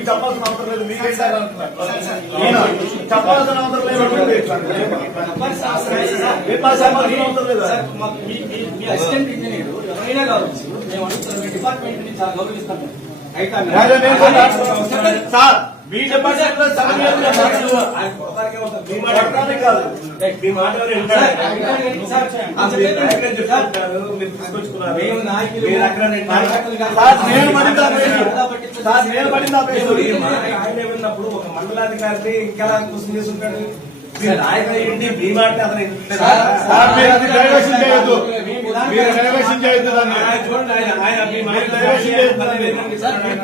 చెప్పాల్సిన అవసరం లేదు. మీకేం సార్ అంటున్నారు. ఈయన చెప్పాల్సిన అవసరం లేదు అసిస్టెంట్ ఇంజనీర్ ఎవరైనా కావచ్చు మేము అడుగుతున్నాం డిపార్ట్మెంట్ని చాలా గౌరవిస్తాం. మేము. అయితే సార్ మీ డిపార్ట్మెంట్లో మాట కాదు మాట ఎవరు మీరు తీసుకొచ్చుకున్నారు. మీరు అక్కడ నేను పడింది నేను పడింది. ఆయన ఒక మండలాధికారిని ఇంకెలా క్వశ్చన్ చేసుంటాడు మీరు నాయకులు ఏంటి మీ మాట అతను మీరు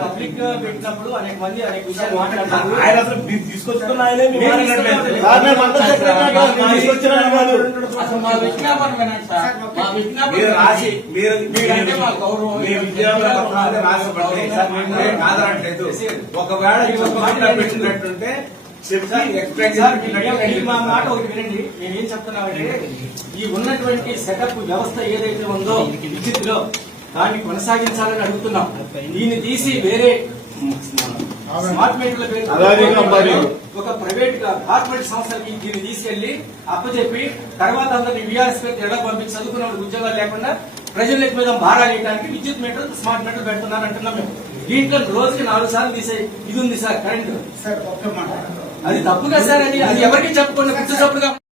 పబ్లిక్ పెట్టినప్పుడు అనేక మంది అనేక విషయాలు మాట్లాడతారు ఆయన అసలు తీసుకొచ్చుకున్న ఆయనే మీరు రాసి మీరు మా గౌరవం. కాదనట్లేదు. ఒకవేళ పెట్టినట్టుంటే చెప్పి ఎక్స్ప్లెయిన్ సార్, చేసి మీరు మా మాట ఒకటి వినండి. నేను ఏం చెప్తున్నానంటే ఈ ఉన్నటువంటి సెటప్ వ్యవస్థ ఏదైతే ఉందో విద్యుత్లో దాన్ని కొనసాగించాలని అడుగుతున్నాం. దీన్ని తీసి వేరే స్మార్ట్ మీటర్ల పేరు. ఒక ప్రైవేట్ కార్పొరేట్ సంస్థలకి దీన్ని తీసుకెళ్ళి అప్పచెప్పి తర్వాత అందరినీ విఆర్ఎస్ పేరు ఎడ పంపించి చదువుకున్న వాళ్ళకి ఉద్యోగాలు లేకుండా ప్రజల మీద భారాలు వేయడానికి విద్యుత్ మీటర్ స్మార్ట్ మీటర్ పెడుతున్నారు అంటున్నాం మేము. దీంట్లో రోజుకి నాలుగు సార్లు తీసే ఇది ఉంది సార్ కరెంట్. సార్ ఒక్క మాట. అది తప్పుగా సార్ అది అది ఎవరికి చెప్పుకోండి గుర్తు తప్పుగా